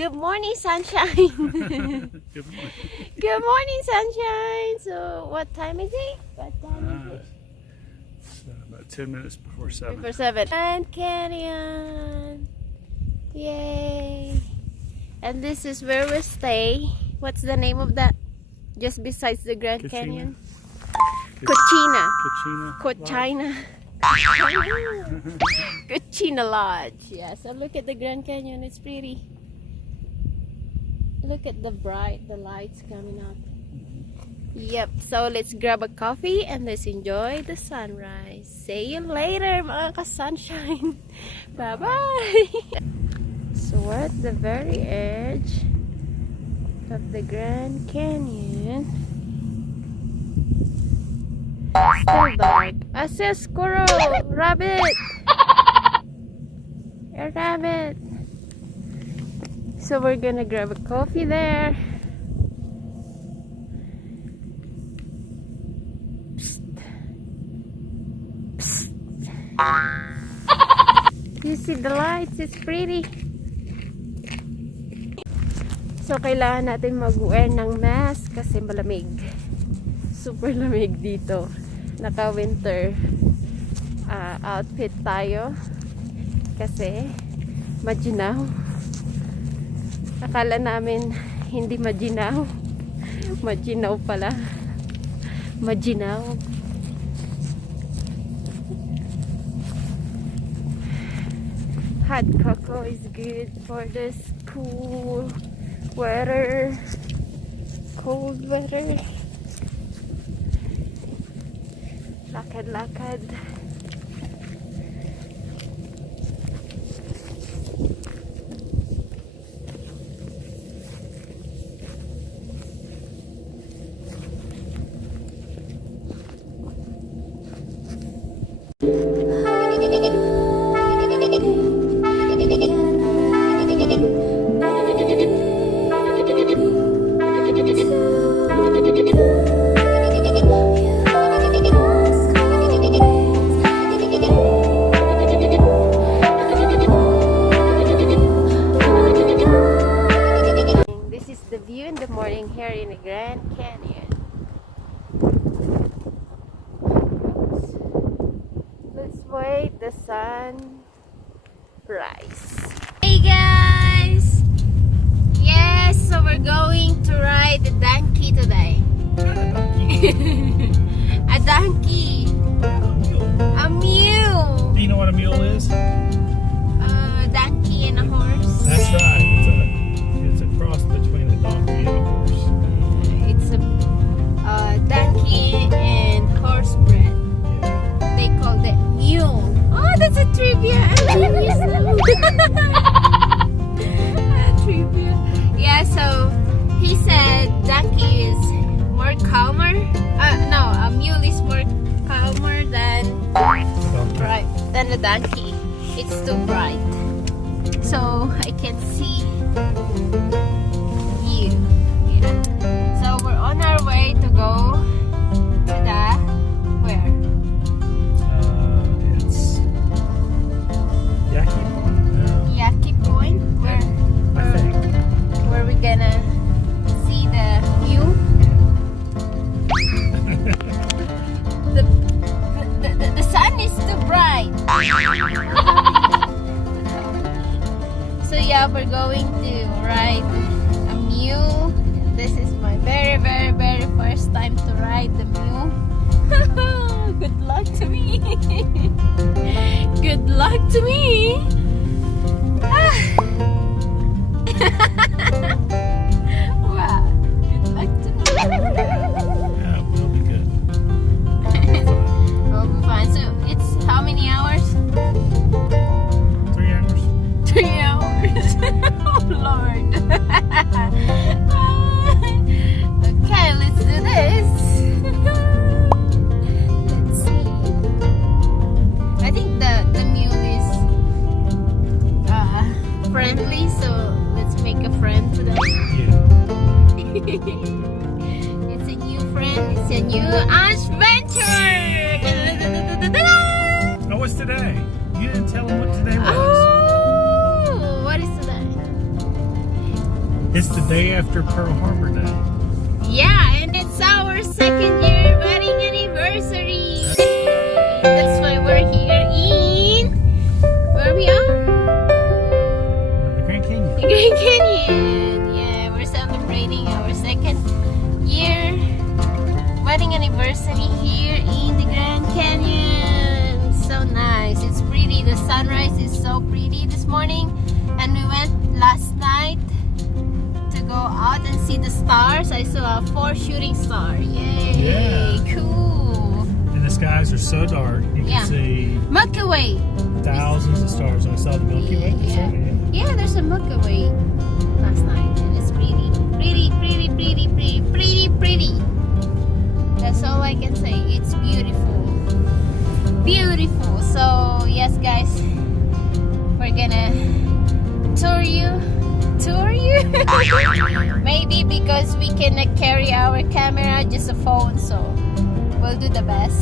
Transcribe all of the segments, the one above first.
Good morning, sunshine. Good morning. Good morning, sunshine. So, what time is it? What time is it? It's about 10 minutes before 7. Before 7. Grand Canyon. Yay. And this is where we stay. What's the name of that? Just besides the Grand Kachina. Canyon? Cochina. Kachina. Cochina. Cochina Lodge. Yeah, so look at the Grand Canyon. It's pretty. Look at the lights coming up. Yep, so let's grab a coffee and let's enjoy the sunrise. See you later, mga ka-sunshine. Bye-bye. So we're at the very edge of the Grand Canyon. Still dark. I see a squirrel! Rabbit! A rabbit! So we're gonna grab a coffee there. Psst. Psst. You see the lights? It's pretty. So kailangan natin mag-wear ng mask kasi malamig. Super lamig dito. Naka-winter outfit tayo kasi maginaw. Akala namin hindi maginaw. Maginaw pala. Maginaw. Hot cocoa is good for this cool weather. Cold weather. Lakad-lakad. This is the view in the morning here in the Grand Canyon. Let's wait the sun rise. Hey guys! Yes, so we're going to ride the donkey today. A donkey. A mule. Do you know what a mule is? A donkey and a horse. That's right. It's a cross between a donkey and a horse. It's a donkey and horse breed. They call that mule. Oh, that's a trivia. Trivia. Yeah, so he said donkey is more calmer. No, a mule is more calmer than the donkey. It's too bright. So I can see you. Yeah. So we're on our way to go to the where? It's Yaki. Yaki Point. I think. Where we're gonna see the view. The sun is too bright. So yeah, we're going to ride a mule. This is my very first time to ride the mule. Good luck to me. Good luck to me. Wow. Good luck to me. Yeah, we'll be good. We'll be fine. So it's how many hours? 3 hours. It's the day after Pearl Harbor Day. Yeah, and it's our second year wedding anniversary. That's why we're here in where we are? The Grand Canyon. The Grand Canyon. Yeah, we're celebrating our second year wedding anniversary here in the Grand Canyon. So nice. It's pretty. The sunrise is so pretty this morning. And we went last night to go out and see the stars. I saw 4 shooting stars. Yay! Yeah. Cool. And the skies are so dark. You can see Milky Way. thousands of stars. I saw the Milky Way. Yeah, there's a Milky Way last night, and it's pretty. That's all I can say. It's beautiful. Beautiful. So, yes, guys, we're gonna tour you. Maybe because we cannot carry our camera, just a phone, so we'll do the best.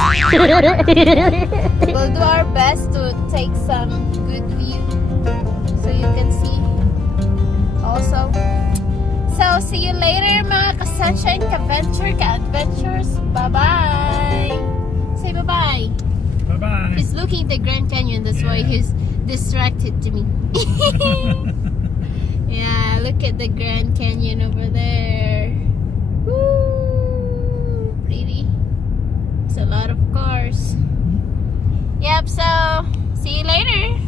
We'll do our best to take some good view so you can see also. So, see you later, mga ka-sunshine, ka-venture, ka-adventures. Bye-bye. Say bye-bye. Bye-bye. He's looking at the Grand Canyon, that's why he's distracted to me. Yeah, look at the Grand Canyon over there. Woo! Pretty. It's a lot of cars. Yep, so see you later.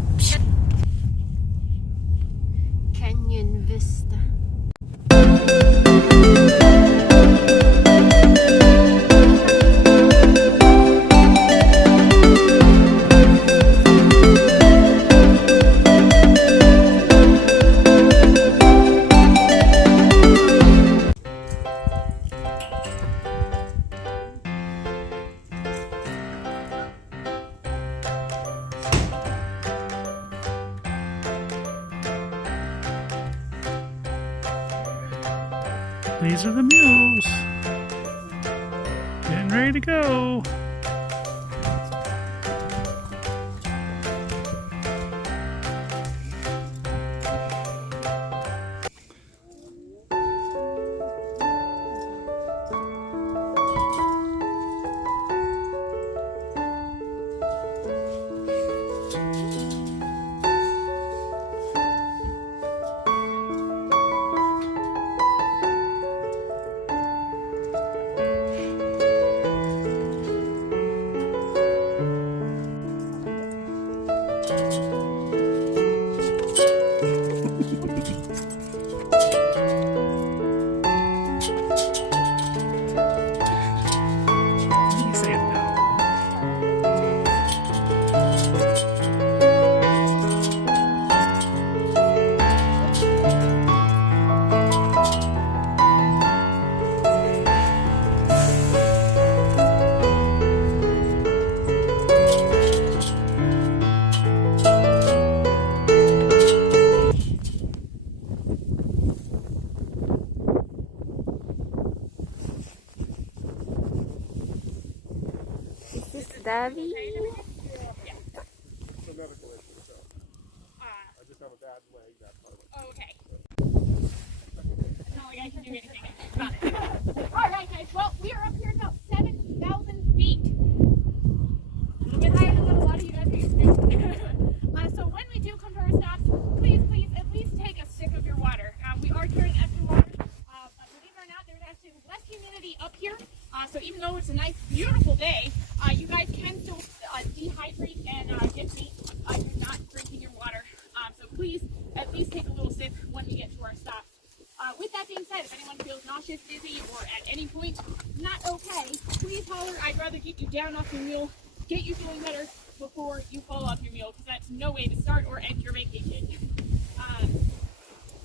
Canyon Vista. These are the mules. Getting ready to go. Daddy? It's a medical issue, so. I just have a bad leg, that part of it. Oh, okay. It's not like I can do anything about it. Alright guys, well, we are up here at about 7,000 feet. A little bit higher than what a lot of you guys are used to. So when we do come to our stops, please at least take a sip of your water. We are carrying extra water, but believe it or not, there's actually less humidity up here. So even though it's a nice, beautiful day, you guys can still dehydrate and get weak if you're not drinking your water. So please at least take a little sip when we get to our stop. With that being said, if anyone feels nauseous, dizzy, or at any point not okay, please holler. I'd rather get you down off your mule, get you feeling better before you fall off your mule, because that's no way to start or end your vacation.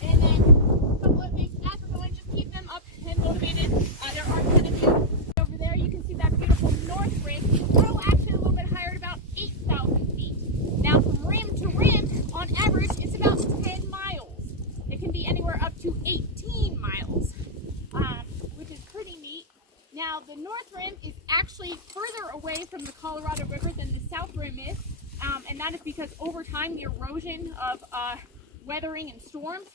And then a couple of things as we're going, just keep them up and motivated. There are 10 of you. Over there, you can see that beautiful north rim. We're actually a little bit higher at about 8,000 feet. Now, from rim to rim, on average, it's about 10 miles. It can be anywhere up to 18 miles, which is pretty neat. Now, the north rim is actually further away from the Colorado River than the south rim is, and that is because over time, the erosion of weathering and storms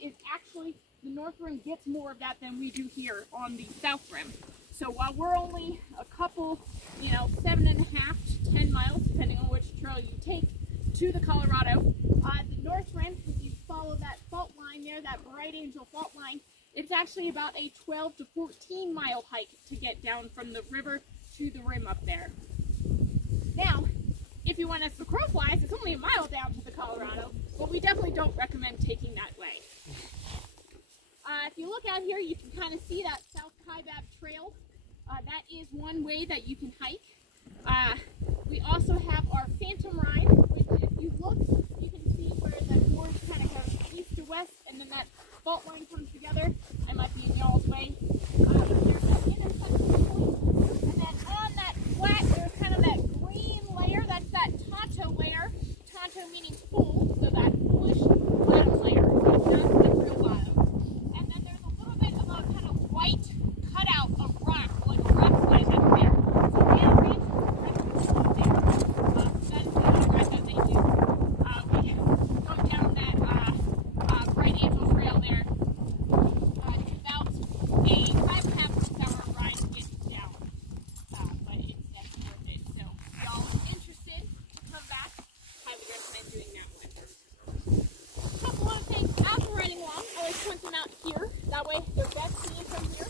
is actually the North Rim gets more of that than we do here on the South Rim. So while we're only a couple, 7.5 to 10 miles, depending on which trail you take, to the Colorado, the North Rim, if you follow that fault line there, that Bright Angel fault line, it's actually about a 12 to 14 mile hike to get down from the river to the rim up there. Now, if you want us to crow flies, it's only a mile down to the Colorado, but we definitely don't recommend taking that way. If you look out here, you can kind of see that South Kaibab Trail. That is one way that you can hike. We also have our Phantom Ride, which if you look, you can see where the gorge kind of goes east to west, and then that fault line comes together. I might be in y'all's way. There's that intersection point, and then on that flat, there's kind of that green layer. That's that Tonto layer. Tonto meaning full, so that foolish bottom layer. That's the real bottom. And then there's a little bit of a kind of white cutout of rock, like a rock slide up there. So we have reached there. That is the only ride that they do. We go down that Bright Angel Trail there. It's about a 5.5 6 hour ride to get down. But it's definitely worth it. So if y'all are interested to come back, highly recommend doing that one. A couple of things as we're riding along, I always point them out here. That way they're best seen from here.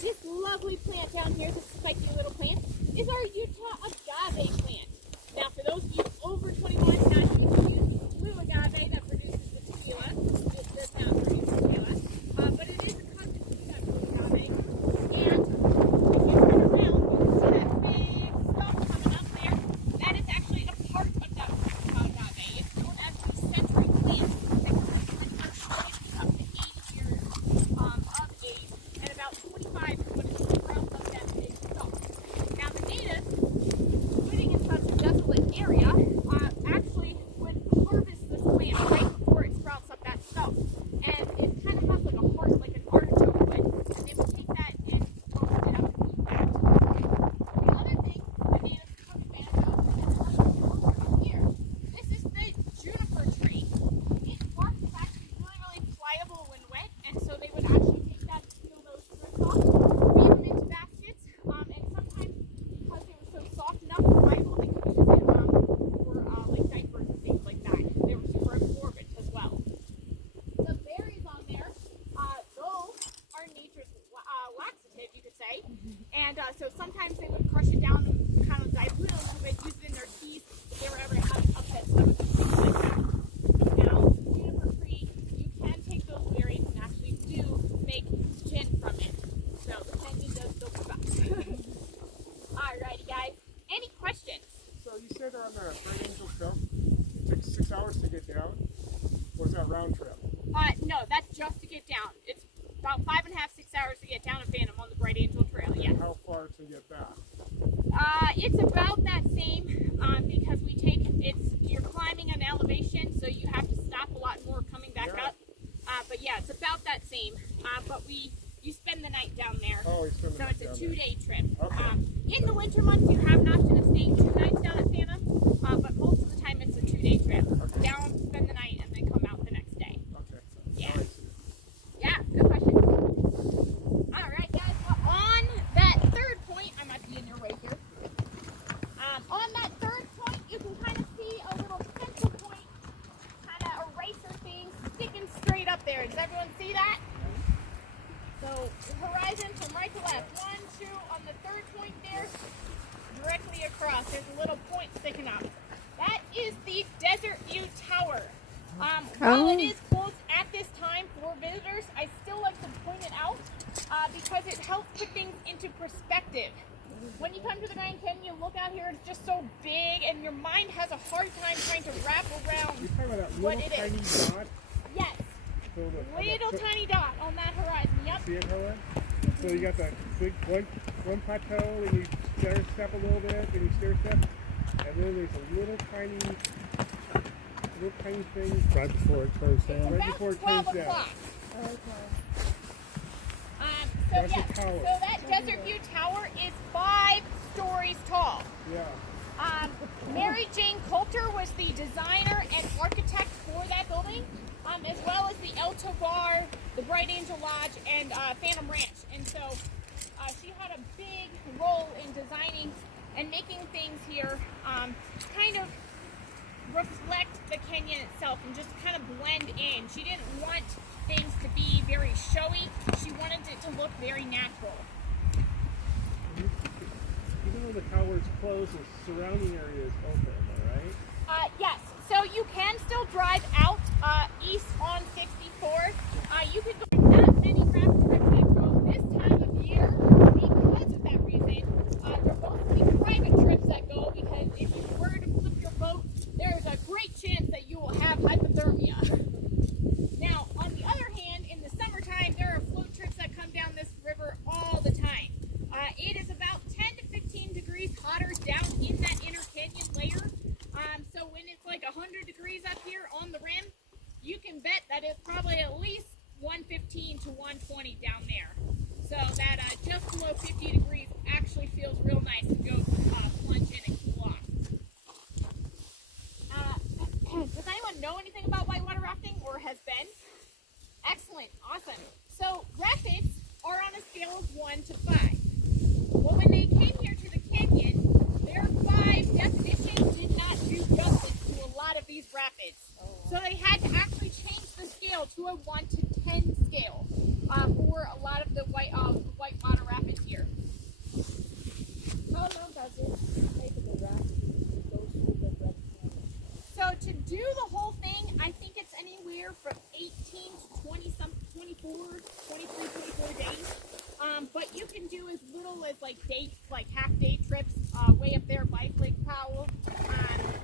This lovely plant down here, this spiky little plant, is our Utah agave plant. Now, for those of you over 21, now you can use Mule agave that produces the tequila. It does not produce tequila, but it is a constitute that Mule agave. And if you turn around, you see that big stump coming up there. That is actually a part of that Utah agave. It's known as the century plant. Up to 8 years of age, and about 25 is when it sprouts up that big stump. Now the natives, living in such a desolate area, actually would harvest this plant right before it sprouts up that stump. And it kind of has like a heart, like an artichoke would. And they would take that and roast it out and eat that. The other thing the natives took advantage of is here. This is the juniper tree. Its bark is actually really, really pliable when wet, and so they would actually take that to peel those strips off, weave them into baskets, and sometimes because they were so soft enough and pliable, they could use it for like diapers and things like that. They were super absorbent as well. The berries on there, those are nature's laxative, you could say, and so sometimes they would crush it down and kind of dilute it a little bit, use it in their teas if they were ever having upset stomachs and things like that. Now, juniper tree, you can take those berries and actually do make gin from it. So the tangy does still come back. Alrighty, guys. Any questions? So you said on the Bright Angel Trail, it took 6 hours to get down. Or was that round trip? No, that's just to get down. It's about 5.5 6 hours to get down to Phantom on the Bright Angel Trail. Yeah. And how far to get back? It's about that same because you're climbing an elevation, so you have to stop a lot more coming back up. But yeah, it's about that same. But you spend the night down there. Oh, you spend the So night it's a down 2-day trip. Okay. In the winter months, you have an option of staying 2 nights down at Phantom, but most of the time it's a 2-day trip. Okay. Down, spend the night, and then come out the next day. Okay. Yeah. Oh, I see. Yeah, good question. All right, guys. Well, on that third point, I might be in your way here. On that third point, you can kind of see a little pencil point, kind of eraser thing sticking straight up there. Does everyone see that? So the horizon from right to left. 1, 2, on the third point there, directly across. There's a little point sticking up. That is the Desert View Tower. While it is closed at this time for visitors, I still like to point it out because it helps put things into perspective. When you come to the Grand Canyon, you look out here, it's just so big, and your mind has a hard time trying to wrap around You're talking about that what little it tiny is. dot? Yes, So little tiny dot on that horizon. Yep. See it, Helen? So you got the big one plateau, and you stair step a little bit, then you stair step, and then there's a little tiny thing Right before it turns down. right About before it 12 turns down. o'clock. So That's a yes, tower. so that Desert View Tower is 5 stories tall. Yeah. Mary Jane Coulter was the designer and architect for that building. as well as the El Tovar, the Bright Angel Lodge, and Phantom Ranch. And so she had a big role in designing and making things here kind of reflect the canyon itself and just kind of blend in. She didn't want things to be very showy. She wanted it to look very natural. Even though the tower is closed, the surrounding area is open, right? Yes, so you can still drive out east on 64. You can go not many raft trips that go this time of year because of that reason. They're mostly private trips that go because if you were to flip your boat, there's a great chance that you will have hypothermia. Now, on the other hand, in the summertime, there are float trips that come down this river all the time. It is about 10 to 15 degrees hotter down in that inner canyon layer. So when it's like 100 degrees up here on the rim, you can bet that it's probably at least 115 to 120 down there. So that just below 50 degrees actually feels real nice to go plunge in and cool off. Does anyone know anything about whitewater rafting or has been? Excellent, awesome. So rapids are on a scale of 1 to 5. Well, when they came here to the canyon, their 5 definitions did not do justice to a lot of these rapids. So they had to actually change the scale to a 1 to 10 scale for a lot of the whitewater rapids here. How long does it take the raft to go through the Red Canyon? So to do the whole thing, I think it's anywhere from 18 to 24 days. But you can do as little as like half-day trips way up there by Lake Powell,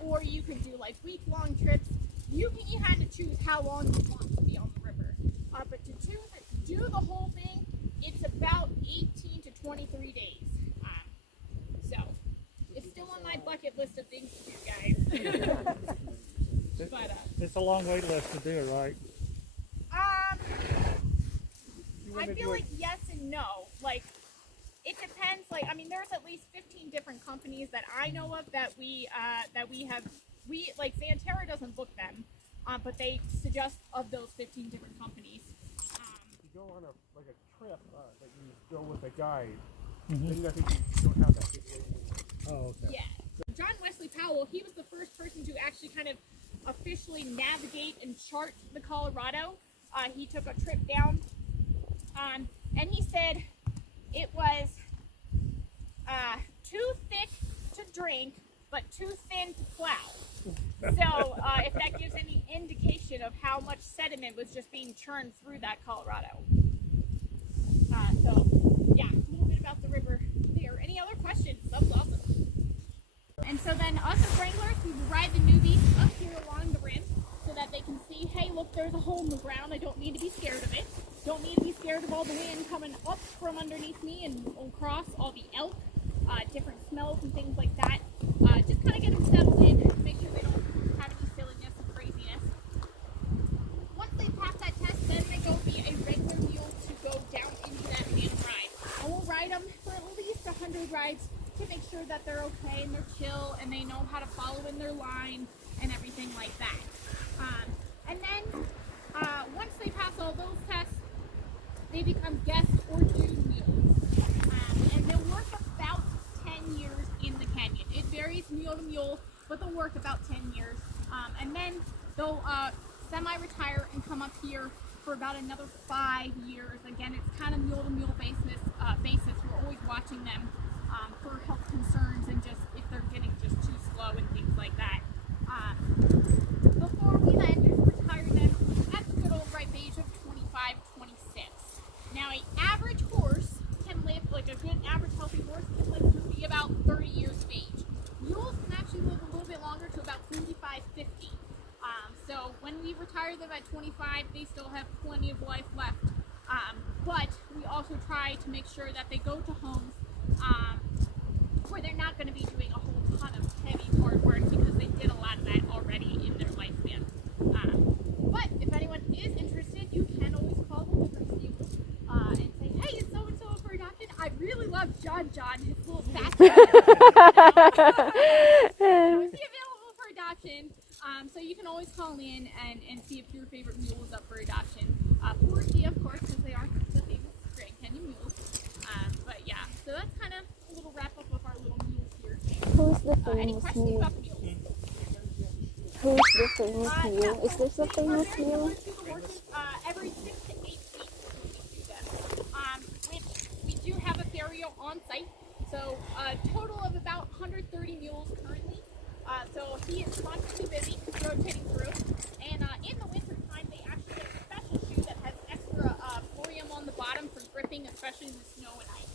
or you can do like week-long trips. You can kind of choose how long you want to be on the river. But to do the whole thing, it's about 18 to 23 days. So it's still on my bucket list of things to do, guys. But It's a long wait list to do it, right? I feel like yes and no. Like, it depends. Like, I mean, there's at least 15 different companies that I know of that we have. Like Xanterra doesn't book them, but they suggest of those 15 different companies. If you go on a trip that you go with a guide, then I think you don't have that situation. Oh, okay. Yeah. So John Wesley Powell, he was the first person to actually kind of officially navigate and chart the Colorado. He took a trip down, and he said it was too thick to drink, but too thin to plow. So if that gives any indication of how much sediment was just being churned through that Colorado. So yeah, a little bit about the river there. Any other questions? That was awesome. And so then us as wranglers, we would ride the newbies up here along the rim so that they can see, hey, look, there's a hole in the ground. I don't need to be scared of it. Don't need to be scared of all the wind coming up from underneath me and across all the elk, different smells and things like that. Just kind of get them settled in, make sure they don't have any silliness and craziness. Once they pass that test, then they go be a regular mule to go down into that phantom ride. And we'll ride them for at least 100 rides to make sure that they're okay and they're chill and they know how to follow in their line and everything like that. And then once they pass all those tests, they become guest or due mules. And they'll work about 10 years in the canyon. It varies mule to mule, but they'll work about 10 years. And then they'll semi-retire and come up here for about another 5 years. Again, it's kind of mule to mule basis. We're always watching them for health concerns and just if they're getting just too slow and things like that. Before we then retire them at the good old ripe age of 25, 26. Now, an average horse can live, like a good average healthy horse can live to be about 30 years of age. Mules can actually live a little bit longer to about 45, 50. So when we retire them at 25, they still have plenty of life left. But we also try to make sure that they go to homes where they're not going to be doing a whole ton of heavy hard work because they did a lot of that already in their lifespan. But if anyone is interested, you can always call the livery stable and say, hey, is so-and-so for adoption? I really love John, his little fast. So is he available for adoption? So you can always call in and see if your favorite mule is up for adoption. Poor Kia, of course, because they are the famous Grand Canyon mules. But yeah, so that's kind of a little wrap up of our little mules here. Who's the Any famous questions mule? about the mules? Who's the famous mule? Is this the famous Very mule? similar to the horses. Every 6 to 8 weeks we do them. Which we do have a farrier on site. So a total of about 130 mules currently. So he is constantly busy rotating through. And in the winter time, they actually get a special shoe that has extra corium on the bottom for gripping, especially in the snow and ice.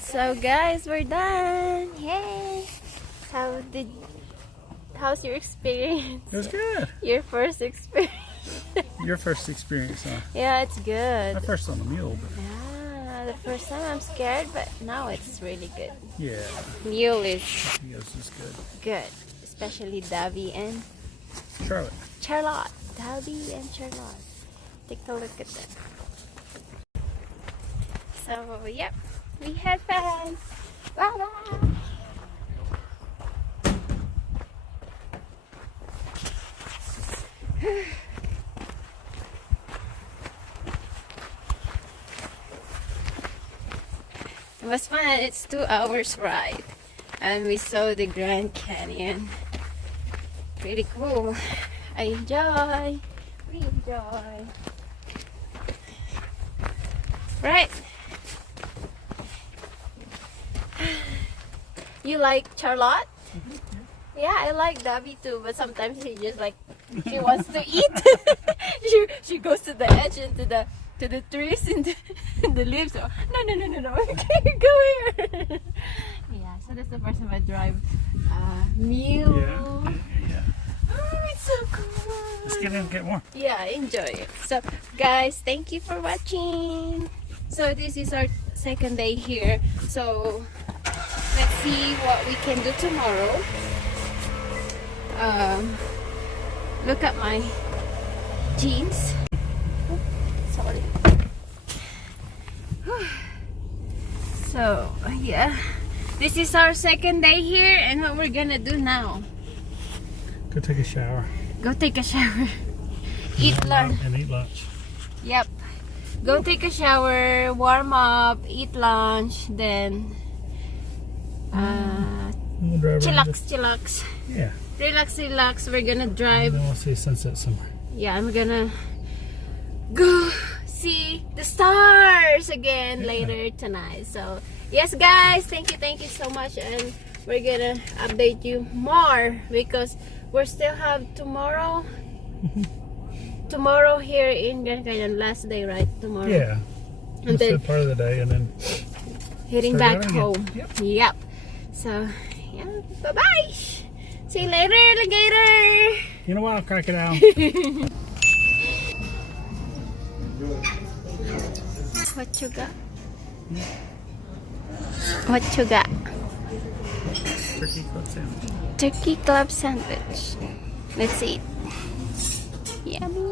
So guys, we're done. Yay! How's your experience? It was good. Your first experience? Your first experience, huh? Yeah, it's good. My first on the mule, but Yeah, the first time I'm scared, but now it's really good. yeah, Mule is he was just good. good, especially Davy and Charlotte. Charlotte. Davy and Charlotte. Take a look at them. So, yep, we had fun. Bye bye. It was fun. It's 2 hours ride, and we saw the Grand Canyon. Pretty cool. I enjoy. We enjoy. Right. You like Charlotte? Yeah, I like Davy too, but sometimes she just like she wants to eat. she goes to the edge and to the trees and the leaves. So, no. Okay, go here. Yeah, so that's the first time I drive Mule. Yeah. Oh, it's so cool. Let's get in and get more. Yeah, enjoy it. So guys, thank you for watching. So this is our second day here. So let's see what we can do tomorrow. Look at my jeans. Sorry. So yeah, this is our second day here, and what we're gonna do now? Go take a shower. Go take a shower. Eat lunch. And eat lunch. Yep. Go take a shower, warm up, eat lunch, then We'll drive around chillax. Yeah. Relax. We're gonna drive. Then we'll see sunset somewhere. Yeah, I'm gonna go see the stars again later tonight. So yes guys, thank you so much, and we're gonna update you more because we still have tomorrow here in Grand Canyon, last day, right? Tomorrow. Yeah. And That's then part of the day, and then heading start back driving home. again. Yep. So yeah, bye bye. See you later, alligator. In a while, crocodile. What you got? What you got? Turkey club sandwich. Turkey club sandwich. Let's eat. Yummy.